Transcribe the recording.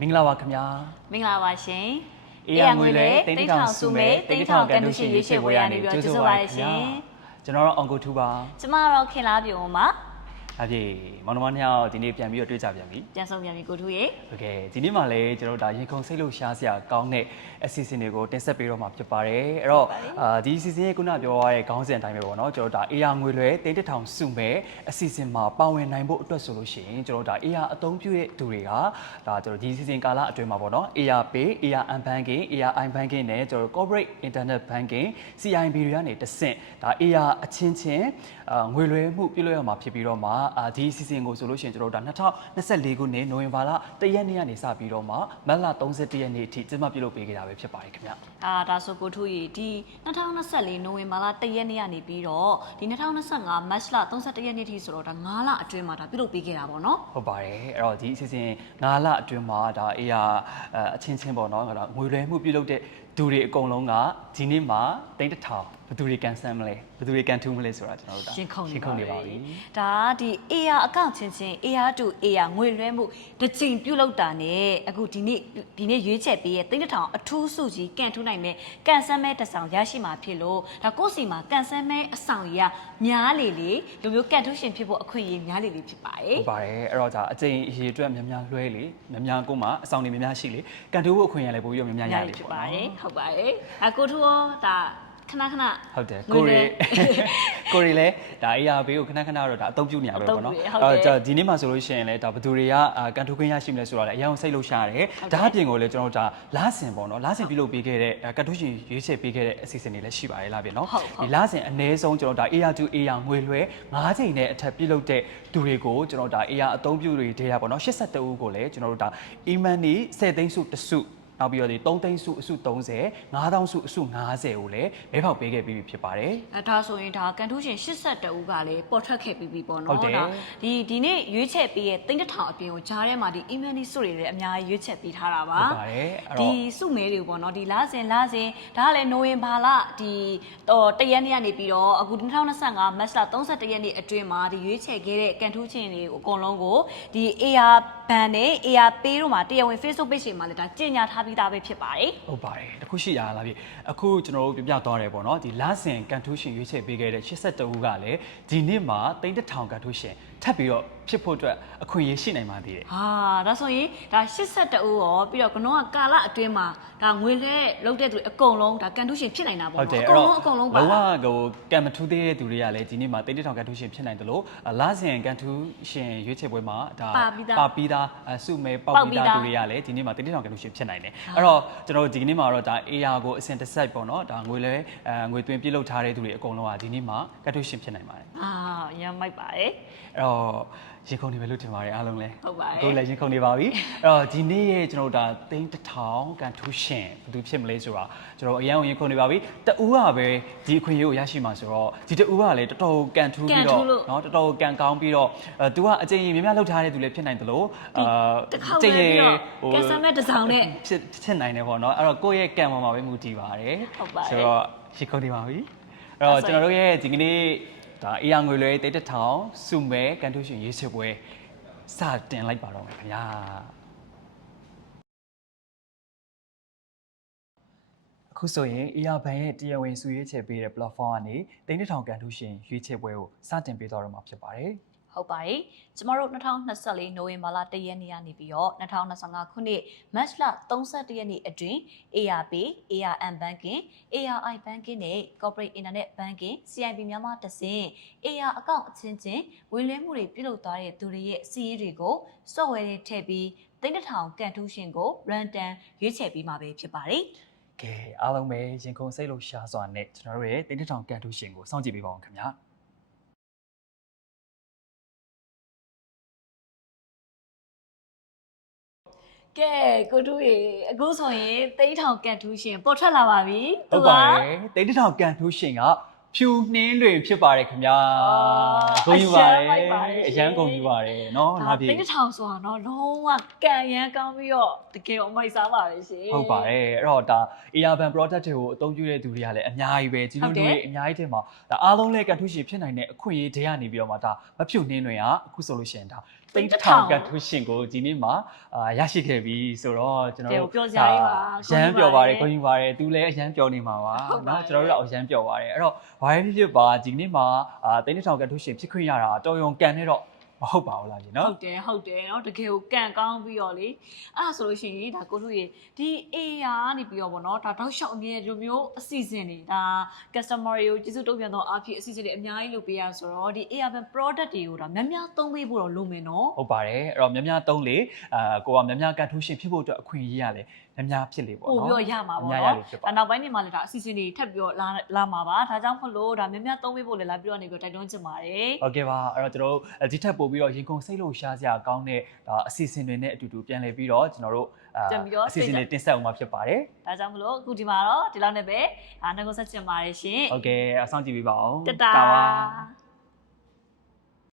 မင်္ဂလာပါခင်ဗျာမင်္ဂလာပါရှင်အေးရငွေလဲတိတ်ထောင်စုမဲတိတ်ထောင်ကန်တူရှင်ရွေးချယ်ပွဲရနေပြီးတော့ကျေးဇူးပါရှင်ကျွန်တော်တို့အောင်ကိုထူပါကျမကတော့ခင်လားပြုံမှာ အပြေမောင်နှမနှစ်ယောက်ဒီနေ့ပြန်ပြီးတော့တွေ့ကြပြန်ပြီ ပြန်ဆုံးပြန်ပြီကိုထူရေ โอเคဒီနေ့မှလည်းကျွန်တော်တို့ဒါရင်ခုန်စိတ်လို့ရှားစရာကောင်းတဲ့အစီအစဉ်တွေကိုတင်ဆက်ပေးတော့မှာဖြစ်ပါတယ်အဲ့တော့အာဒီအစီအစဉ်ရဲ့ခုနပြောရတဲ့ခေါင်းစဉ်အတိုင်းပဲပေါ့နော်ကျွန်တော်တို့ဒါအေးရငွေလွယ်တိတ်တစ်ထောင်စုမဲအစီအစဉ်မှာပါဝင်နိုင်ဖို့အတွက်ဆိုလို့ရှိရင်ကျွန်တော်တို့ဒါအေးရအသုံးပြုတဲ့သူတွေကဒါကျွန်တော်ဒီအစီအစဉ်ကာလအတွင်းမှာပေါ့နော် ARPay ARM Banking ARI Banking နဲ့ကျွန်တော်တို့ Corporate Internet Banking CIB တွေကနေတဆင့်ဒါ AR အချင်းချင်းအာငွေလွယ်မှုပြုလုပ်ရမှာဖြစ်ပြီးတော့မှ အာဒီအစီအစဉ်ကိုဆိုလို့ရှိရင်ကျွန်တော်တို့ဒါ2024ခုနှစ်နိုဝင်ဘာလ1ရက်နေ့ကနေစပြီးတော့မှမတ်လ31ရက်နေ့အထိကျင်းပပြုလုပ်ပေးခဲ့တာပဲဖြစ်ပါတယ်ခင်ဗျအာဒါဆိုကိုထူရေဒီ2024နိုဝင်ဘာလ1ရက်နေ့ကနေပြီးတော့ဒီ2025မတ်လ31ရက်နေ့ထိဆိုတော့ဒါ9လအတွင်းမှာဒါပြုလုပ်ပေးခဲ့တာပေါ့နော်ဟုတ်ပါတယ်အဲ့တော့ဒီအစီအစဉ်9လအတွင်းမှာဒါ AR အချင်းချင်းပေါ့နော်ငွေလွယ်မှုပြုလုပ်တဲ့ သူတွေအကုန်လုံးကဒီနေ့မှာတိတ်တထောင်ဘယ်သူတွေကန်ဆန်းမလဲဘယ်သူတွေကန်ထူးမလဲဆိုတာကျွန်တော်တို့ဒါရှင်းခုန်ရှင်းခုန်နေပါပြီဒါဒီ AR အကောင့်ချင်းချင်း AR to AR ငွေလွှဲမှုတစ်ချိန်ပြုတ်လောက်တာနဲ့အခုဒီနေ့ဒီနေ့ရွေးချက်ပေးရဲ့တိတ်တထောင်အထူးစုကြီးကန်ထူးနိုင်မဲ့ကန်ဆန်းမဲတစ်ဆောင်ရရှိမှာဖြစ်လို့ဒါကိုယ့်စီမှာကန်ဆန်းမဲအဆောင်ကြီးကများလေလေလူမျိုးကန်ထူးရှင်ဖြစ်ဖို့အခွင့်အရေးများလေလေဖြစ်ပါတယ်ဟုတ်ပါတယ်အဲ့တော့ဒါအကျိန်အရေအတွက်များများလွှဲလေများများကိုမှအဆောင်တွေများများရှိလေကန်တိုးဖို့အခွင့်အရေးလည်းပို့ပြီးတော့များများရလေဖြစ်ပေါ့ပါတနော်ယ်ဟုတ်ပါတယ်အကိုထူရောဒါခဏခဏ ဟုတ်တယ်ငွေကိုလွှဲရီကိုရီလည်းဒါ ARB ကိုခဏခဏတော့ဒါအသုံးပြုနေရပဲပေါ့နော်အသုံးပြုရဟုတ်တယ် ဒါဒီနေ့မှာဆိုလို့ရှိရင်လည်းဒါဘယ်သူတွေကအာကန်တိုးခွင့်ရရှိမလဲဆိုတော့လည်းအရင်စိတ်လို့ရှာရတယ်ဒါအပြင်ကိုလည်းကျွန်တော်တို့ဒါလာဆင်ပေါ့နော်လာဆင်ပြုလုပ်ပေးခဲ့တဲ့အာကန်တိုးရှင်ရွေးချယ်ပေးခဲ့တဲ့အစီအစဉ်တွေလည်းရှိပါတယ်လားပြင်နော်ဟုတ်ဟုတ် ဒီလာဆင်အ ਨੇ ဆုံးကျွန်တော်ဒါ AR to AR ငွေလွှဲ9ချိန်နဲ့အထက်ပြုလုပ်တဲ့သူတွေကိုကျွန်တော်ဒါ AR အသုံးပြုတွေဒေတာပေါ့နော်82ဦးကိုလည်းကျွန်တော်တို့ဒါ e-man နေ10သိန်းစုတစ်စု နောက်ပြီးတော့ဒီ3သိန်းစုအစု30 9000စုအစု90ကိုလည်းမဲဖောက်ပေးခဲ့ပြီးပြီဖြစ်ပါတယ်အဲဒါဆိုရင်ဒါကန်ထူးရှင်82ဦးကလည်းပေါ်ထွက်ခဲ့ပြီးပြီပေါ့ဟုတ်နော်တယ်ဒါဒီဒီနေ့ရွေးချက်ပေးရဲ့တိန့်တစ်ထောင်အပြင်ကိုဂျားထဲမှာဒီ email စုတွေလည်းအများကြီးရွေးချက်ပေးထားတာပါဟုတ်ပါတယ်အဲ့ဒီတော့စုမဲတွေပေါ့နော်ဒီလာစဉ်လာစဉ်ဒါကလည်းနိုဝင်ဘာလဒီတော့တရက်နေ့ကနေပြီးတော့အခု2025မတ်လ31ရက်နေ့အတွင်းမှာဒီရွေးချက်ခဲ့တဲ့ကန်ထူးချင်းတွေကိုအကုန်လုံးကိုဒီ AR ဘန်နဲ့ AR pay တို့မှာတရားဝင် Facebook page တွေမှာလည်းဒါကြေညာထားပြီးသားပဲဖြစ်ပါတယ်ဟုတ်ပါတယ်တခုရှိရလားပြီအခုကျွန်တော်တို့ပြပြသွားတယ်ပေါ့နော်ဒီလာဆင်ကန်ထူးရှင်ရွေးချယ်ပေးခဲ့တဲ့82ဦးကလည်းဒီနေ့မှာတိန့်တထောင်ကန်ထူးရှင်ထပ်ပြီးတော့ဖြစ်ဖို့အတွက်အခွင့်အရေးရှိနိုင်ပါသေးတယ် ဟာဒါဆိုရင်ဒါ82ဦးရောပြီးတော့ကနောကကာလအတွင်းမှာဒါငွေလဲလောက်တဲ့သူတွေအကုန်လုံးဒါကန်တူးရှင်ဖြစ်နိုင်တာပေါ့ဟုတ်တယ်နော်အကုန်လုံးအကုန်လုံးပါ လောကဟိုကံမထူးသေးတဲ့သူတွေကလည်းဒီနေ့မှာတိတ်တထောင်ကန်ထူးရှင်ဖြစ်နိုင်တယ်လို့လာဆင်ကန်ထူးရှင်ရွေးချယ်ပွဲမှာဒါပါပြီးသားပါပြီးသားအစုမဲပေါက်ပေါက်ပြီးပြီးသားသားသူတွေကလည်းဒီနေ့မှာတိတ်တထောင်ကန်ထူးရှင်ဖြစ်နိုင်တယ်အဲ့တော့ကျွန်တော်တို့ဒီနေ့မှာတော့ဒါ AR ကိုအစင်တစ်စိုက်ပေါ့နော်ဒါငွေလဲအဲငွေသွင်းပြုတ်လုပ်ထားတဲ့သူတွေအကုန်လုံးကဒီနေ့မှာကန်ထူးရှင်ဖြစ်နိုင်ပါတယ် အာရမ်းမိုက်ပါတယ် အဲ့တော့ ရင်ခုန်နေပဲလို့ထင်ပါတယ်အားလုံးလည်း ဟုတ်ပါတယ် ကိုယ်လည်းရင်ခုန်နေပါပြီအဲ့တော့ဒီနေ့ရဲ့ကျွန်တော်တို့ဒါသိန်းတစ်ထောင်ကန်ထူးရှင်ဘယ်သူဖြစ်မလဲဆိုတာကျွန်တော်အရင်ကရင်ခုန်နေပါပြီတအူးကပဲဒီအခွင့်အရေးကိုရရှိမှာဆိုတော့ဒီတအူးကလည်းတော်တော်ကန်ထူးပြီးတော့เนาะတော်တော်ကန်ကောင်းပြီးတော့အဲ तू ကအကျဉ်းရင်များများလှုပ်ထားတဲ့သူလည်းဖြစ်နိုင်တယ်လို့အာ တစ်ခေါက်ပဲပြီးတော့ကန်ဆယ်မဲ့တစ်စောင်းနဲ့ ဖြစ်ဖြစ်နိုင်တယ်ပေါ့เนาะအဲ့တော့ကိုယ့်ရဲ့ကံပေါ်မှာပဲမူတည်ပါတယ် ဟုတ်ပါတယ် ဆိုတော့ရင်ခုန်နေပါပြီအဲ့တော့ကျွန်တော်တို့ရဲ့ဒီကနေ့ ဒါအေးရငွေလွယ်တိတ်တထောင်စုမဲကန်ထူးရှင်ရေးချပွဲစတင်လိုက်ပါတော့မယ်ခင်ဗျာအခုဆိုရင် AR ဘန်ရဲ့တရားဝင်စုရွေးချယ်ပေးတဲ့ platform ကနေတိတ်တထောင်ကန်ထူးရှင်ရွေးချယ်ပွဲကိုစတင်ပေးသွားတော့မှာဖြစ်ပါတယ် ဟုတ်ပါတယ်ကျမတို့2024နိုဝင်ဘာလ1ရက်နေ့ကနေပြီးတော့2025ခုနှစ်မတ်လ31ရက်နေ့အတွင်း ARP, ARM Banking, ARI Banking နဲ့ Corporate Internet Banking, CIB မြန်မာတဆင့် AR အကောင့်အချင်းချင်းဝင်လွှဲမှုတွေပြုလုပ်သွားတဲ့သူတွေရဲ့စီးရီးတွေကို software တွေထည့်ပြီးသိန်းတစ်ထောင်ကန်ထူးရှင်ကို random ရွေးချယ်ပြီးမှာပဲဖြစ်ပါတယ်ကဲအားလုံးပဲရင်ခုန်စိတ်လို့ရှားစွာနဲ့ကျွန်တော်တို့ရဲ့တိတ်တထောင်ကန်ထူးရှင်ကိုစောင့်ကြည့်ပေးပါအောင်ခင်ဗျာ ကဲကိုတူရေအခုဆိုရင်သိန်းထောင်ကန်ထူးရှင်ပေါ်ထွက်လာပါပြီ ဟုတ်ပါတယ်တိတ်တထောင်ကန်ထူးရှင်ကဖြူနှင်းတွေဖြစ်ပါတယ်ခင်ဗျာ အော် ဂုဏ်ယူပါတယ် အရမ်းမိုက်ပါတယ် အရန်ဂုဏ်ယူပါတယ်เนาะ ဒါ လာပြီ သိန်းတစ်ထောင်ဆိုတာတော့လုံးဝကန်ရမ်းကောင်းပြီးတော့တကယ်တော့မိုက်စားပါပဲရှင် ဟုတ်ပါတယ်အဲ့တော့ဒါ AR-ban product တွေကိုအသုံးပြုတဲ့သူတွေကလည်းအများကြီးပဲဒီလို ဟုတ်တယ် တွေအများကြီးတင်မှာဒါအားလုံးလည်းကန်ထူးရှင်ဖြစ်နိုင်တဲ့အခွင့်အရေးတွေကနေပြီးတော့မှဒါမဖြူနှင်းတွေကအခုဆိုလို့ရှိရင်ဒါ သိန်းတစ်ထောင်ကတ်ထူးရှင်ကိုဒီနေ့မှာအာရရှိခဲ့ပြီဆိုတော့ကျွန်တော် ကဲ တို့ ပြောစရာကြီးပါ အရန်ပျော်ပါတယ် ဂုဏ် ကို ယူ ယူ ပါ ပါတယ်သူလည်းအရန်ပျော်နေမှာပါ ဟုတ်ပါ เนาะ တယ် ကျွန်တော်တို့လည်းအရန်ပျော်ပါတယ်အဲ့တော့ဘာပဲဖြစ်ဖြစ်ပါဒီနေ့မှာအာသိန်းတစ်ထောင်ကတ်ထူးရှင်ဖြစ်ခွင့်ရတာတော်ရုံကန်နေတော့ မဟုတ်ပါဘူးလားရှင် ဟု เนาะ တ်တယ်ဟုတ်တယ်เนาะတကယ်ကိုကန့်ကောင်းပြီးတော့လေအဲ့ဒါဆိုလို့ရှိရင်ဒါကိုတို့ရေဒီ AR ကနေပြီးတော့ဗောနော်ဒါတောက်လျှောက်အမြဲဒီလိုမျိုးအစီအစဉ်တွေဒါ customer တွေကိုကျေးဇူးတုံ့ပြန်တော့အဖြစ်အစီအစဉ်တွေအများကြီးလုပ်ပေးရဆိုတော့ဒီ AR ban product တွေကိုဒါများများသုံးပေးဖို့တော့လိုမယ်နော် ဟုတ်ပါတယ်အဲ့တော့များများသုံးလေအာကိုကများများကတ်ထူးရှင်ဖြစ်ဖို့အတွက်အခွင့်အရေးရလေ များများဖြစ်လေပေါ့နော်ပို့ပြီးတော့ရမှာပေါ့နော်ဒါနောက်ပိုင်းနေမှာလည်းဒါအစီအစဉ်တွေထပ်ပြီးတော့လာလာမှာပါဒါကြောင့်မလို့ဒါများများသုံးပေးဖို့လည်းလာပြီးတော့နေပြီးတိုက်တွန်းချင်ပါတယ်ဟုတ်ကဲ့ပါအဲ့တော့ကျွန်တော်တို့ဒီထက်ပို့ပြီးတော့ရင်ကုန်စိတ်လို့ရှားစရာကောင်းတဲ့ဒါအစီအစဉ်တွေနဲ့အတူတူပြန်လည်ပြီးတော့ကျွန်တော်တို့အစီအစဉ်လေးတင်ဆက်အောင်မှာဖြစ်ပါတယ်ဒါကြောင့်မလို့အခုဒီမှာတော့ဒီလောက်နဲ့ပဲအားနှုတ်ဆက်ချင်ပါတယ်ရှင်ဟုတ်ကဲ့အဆောင်ကြည့်ပြီးပါအောင်တတာ